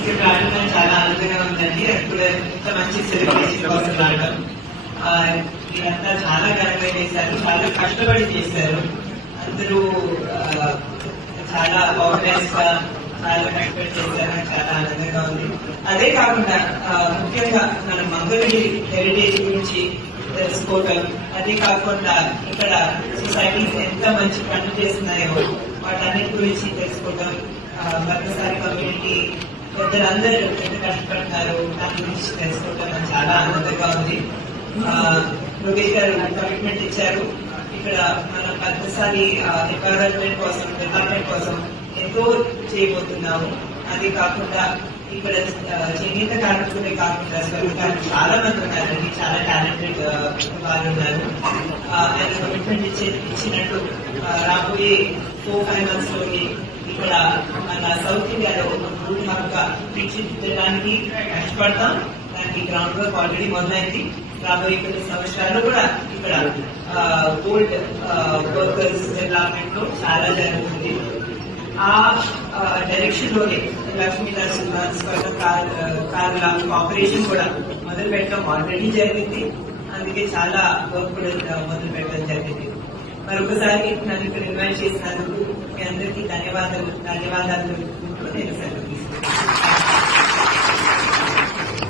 ఇక్కడ చాలా ఆనందంగా ఉందండి. అప్పుడు ఇంత మంచి సెలబ్రేషన్ కోసం రావడం. ఆ, చాలా ఘనంగా చేశారు. చాలా కష్టపడి చేశారు. అందరూ చాలా ఆర్గనైజ్గా చాలా కష్టపడి చేశారు. చాలా ఆనందంగా ఉంది. అదే కాకుండా ముఖ్యంగా మన మంగళగిరి హెరిటేజ్ గురించి తెలుసుకోవటం. అదే కాకుండా ఇక్కడ సొసైటీస్ ఎంత మంచి పనులు చేస్తున్నాయో వాటన్నిటి గురించి తెలుసుకోవటం. ఆ, భర్తసారి కమ్యూనిటీ పెద్దలందరూ ఎంత కష్టపడుతున్నారు దాని గురించి తెలుసుకోవటం చాలా ఆనందంగా ఉంది. ఆ, లోకేష్ గారు కమిట్మెంట్ ఇచ్చారు. ఇక్కడ మన భర్తసారి ఎన్వైరాన్మెంట్ కోసం డెవలప్మెంట్ కోసం ఎంతో చేయబోతున్నాము. అది కాకుండా ఇక్కడ ఆ, చేనేత కార్మికులే కాకుండా స్వరూపాలు చాలా మంది ఉన్నారండి చాలా టాలెంటెడ్ వాళ్ళు ఉన్నారు. ఆయన కమిట్మెంట్ ఇచ్చే ఇచ్చినట్టు రాబోయే ఫోర్ ఫైవ్ మంత్స్లోని ఇక్కడ మన సౌత్ ఇండియా రూట్ హబ్గా తీర్చిదిద్దడానికి కష్టపడతాం. దానికి గ్రౌండ్ వర్క్ ఆల్రెడీ మొదలైంది. రాబోయే కొన్ని సంవత్సరాలు కూడా ఇక్కడ ఓల్డ్ వర్కర్స్ డెవలప్మెంట్లో చాలా జరుగుతుంది. ఆ డైరెక్షన్లోనే లక్ష్మీ నరసింహస్వరం ఆపరేషన్ కూడా మొదలు పెట్టడం ఆల్రెడీ జరిగింది. అందుకే చాలా వర్క్ కూడా మొదలు పెట్టడం జరిగింది. మరొకసారి నన్ను ఇక్కడ ఇన్వైట్ చేసినందుకు మీ అందరికీ ధన్యవాదాలు ధన్యవాదాలు నేను సెలవు